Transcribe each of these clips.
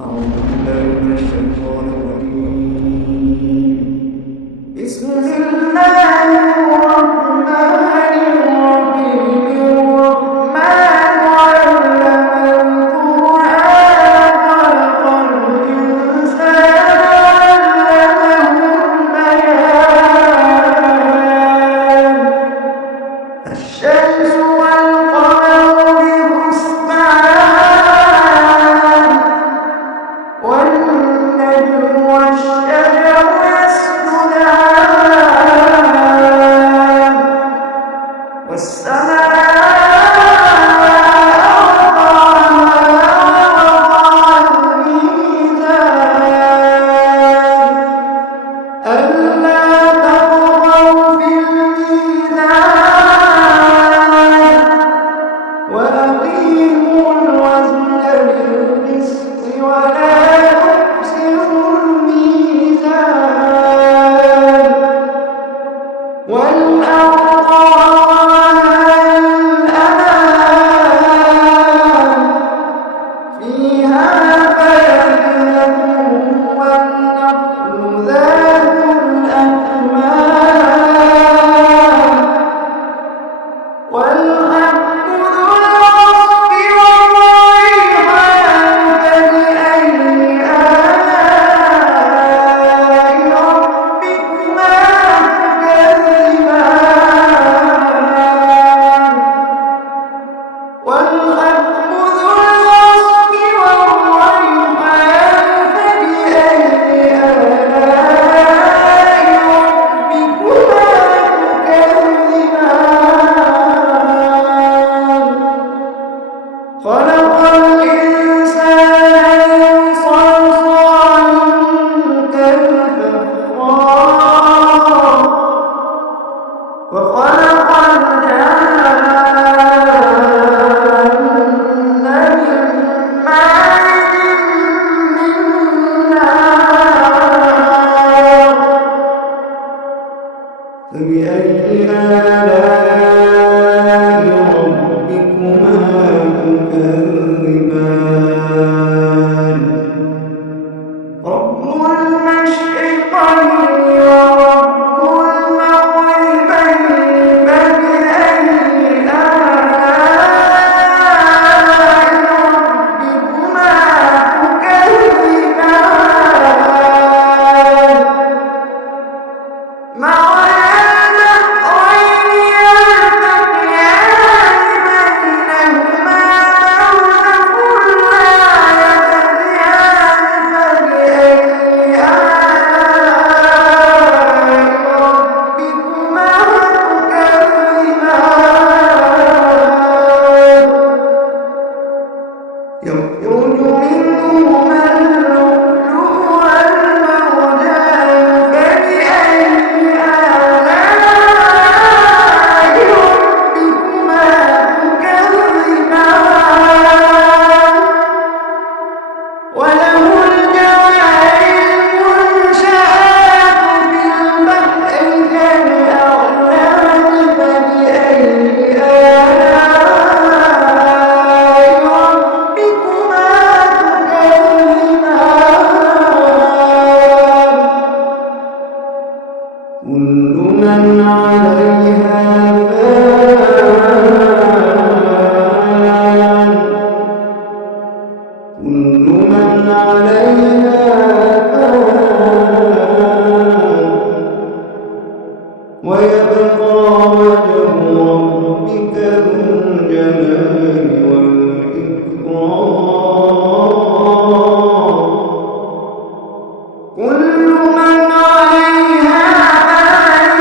أعوذ بالله من الشيطان الرجيم. بسم الله الرحمن الرحيم. الرحمن علم القرآن خلق الإنسان علمه البيان. الشمس والقمر بحسبان والنجم والشجر يسجدان والسماء رفعها ووضع الميزان ألا تطغوا في الميزان وأقيموا الوزن بالقسط ولا تخسروا الميزان والأرض وضعها للأنام فيها فاكهة والنخل ذات الأكمام والحب ذو العصف والريحان فبأي آلاء ربكما تكذبان والحب ذو العصف والريحان فبأي آلاء ربكما تكذبان خلق الإنسان من صلصال كالفخار وخلق الجن من مارج من نار فبأي آلاء ربكما تكذبان رب المشرقين ورب المغربين فبأي آلاء ربكما تكذبان مرج البحرين يلتقيان بينهما برزخ لا يبغيان فبأي آلاء ربكما تكذبان يخرج منهما اللؤلؤ والمرجان فبأي آلاء ربكما تكذبان وله الجوار المنشآت في البحر كالأعلام فبأي آلاء ربكما تكذبان كل من عليها فان كل من عليها فان ويبقى وجه ربك ذو الجلال والإكرام كل من عليها فان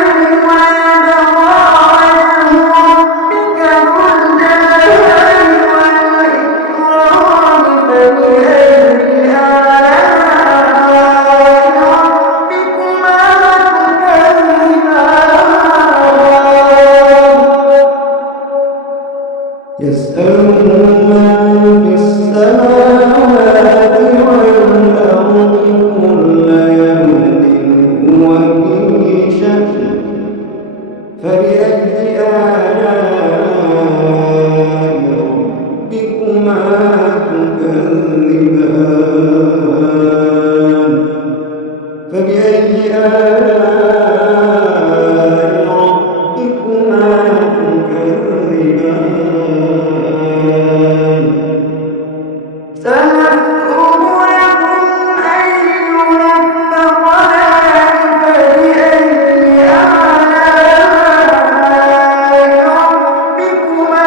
ويبقى وجه ربك ذو الجلال والإكرام فبأي آلاء فبأي آلاء ربكما تكذبان سنفرغ لكم أيها الثقلان فبأي آلاء ربكما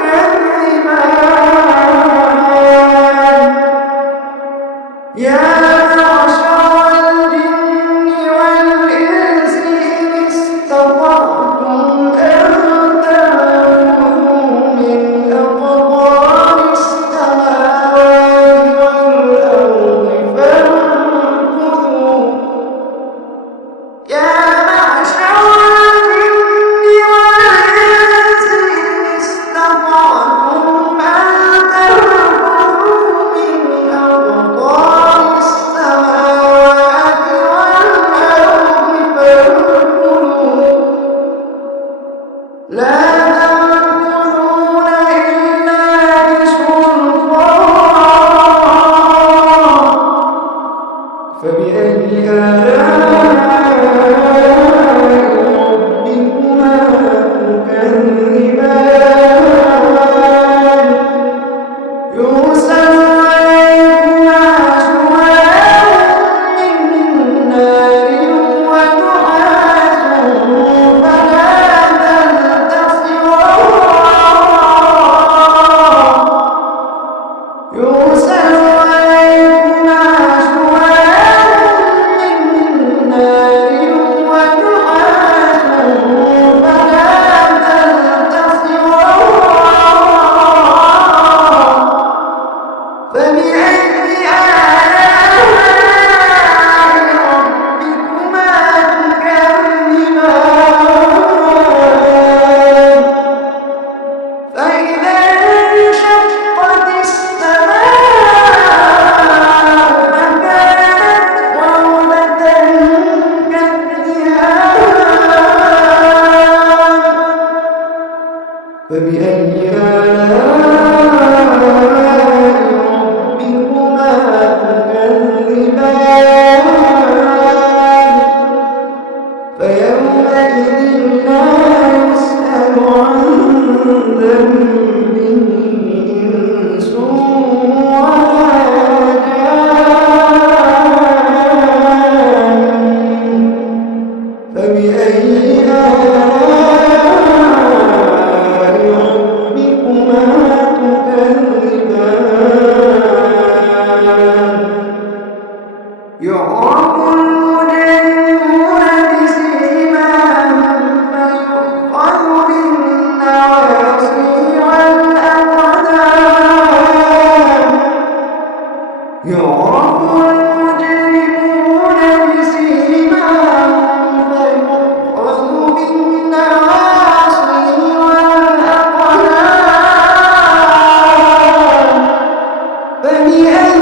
تكذبان يا فبأي آلاء ربكما تكذبان يرسل عليكما شواظ من نار ونحاس فلا تنتصران يرسل عليكما فبأي آلاء ربكما تكذبان فيومئذ لا يسأل عن ذنبه إنس ولا جان فبأي يعرف المجرمون بسيماهم فيؤخذ بالنواصي والأقدام يعرف المجرمون بسيماهم فيؤخذ بالنواصي والأقدام فبأي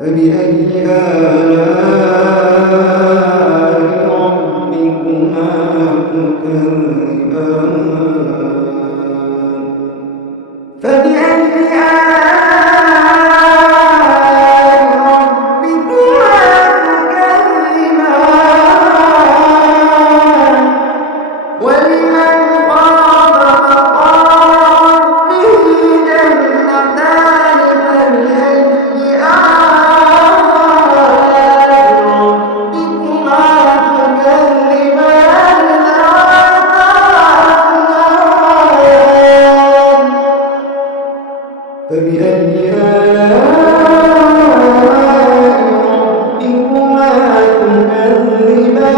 فبأي آلاء ربكما تكذبان فبأي آلاء ربكما تكذبان ولمن خاف مقام ربه جنتان فبأي فبأي آلاء ربكما تكذبان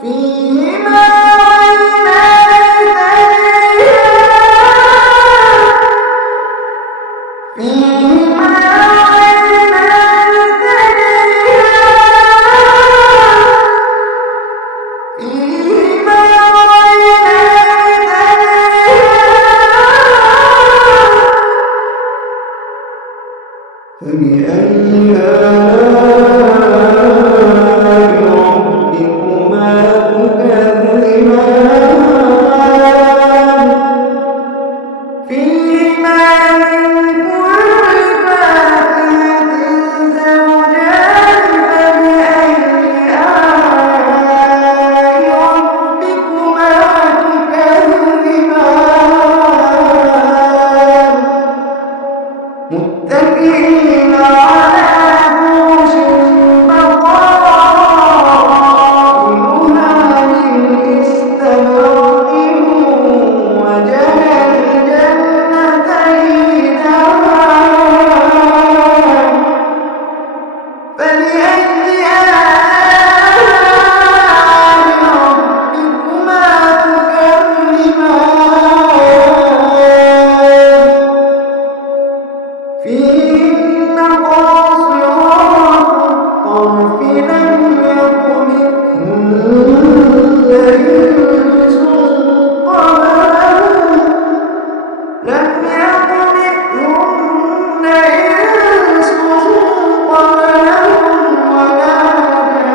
فيهما عينان تجريان فيهما عينان تجريان فيهما فبأي آلاء ربكما تكذبان فيهما من كل فاكهة زوجان فبأي آلاء ربكما تكذبان متكئين على فرش بطائنها من استبرق وجنى الجنتين دان فبأي آلاء ربكما تكذبان فيهن قاصرات الطرف لم يطمثهن إنس قبلهم ولا جان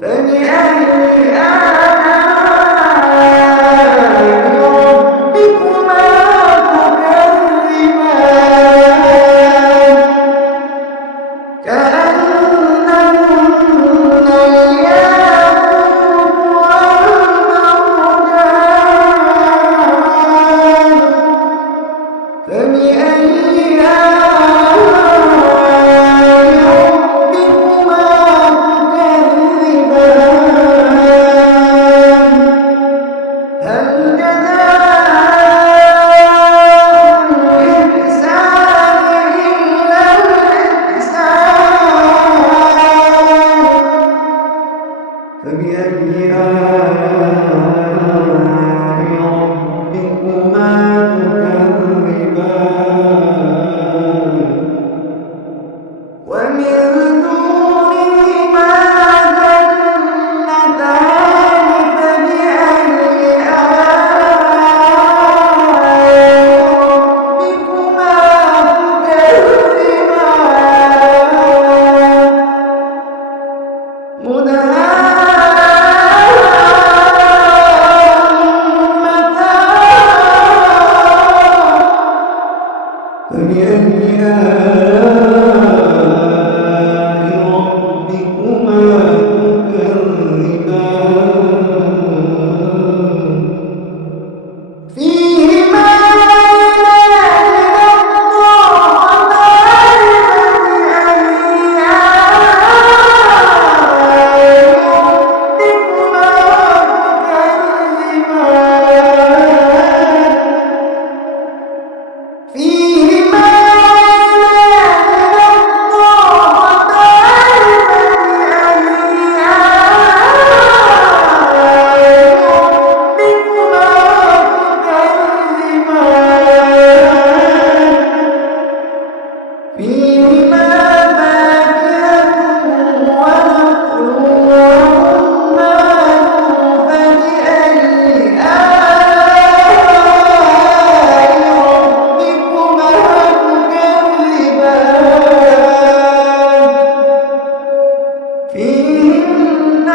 فبأي فبأي آلاء ربكما تكذبان ومن دونهما جنتان فبأي آلاء ربكما تكذبان فبأي آلاء ربكما تكذبان فيهما عينان نضاختان فيهن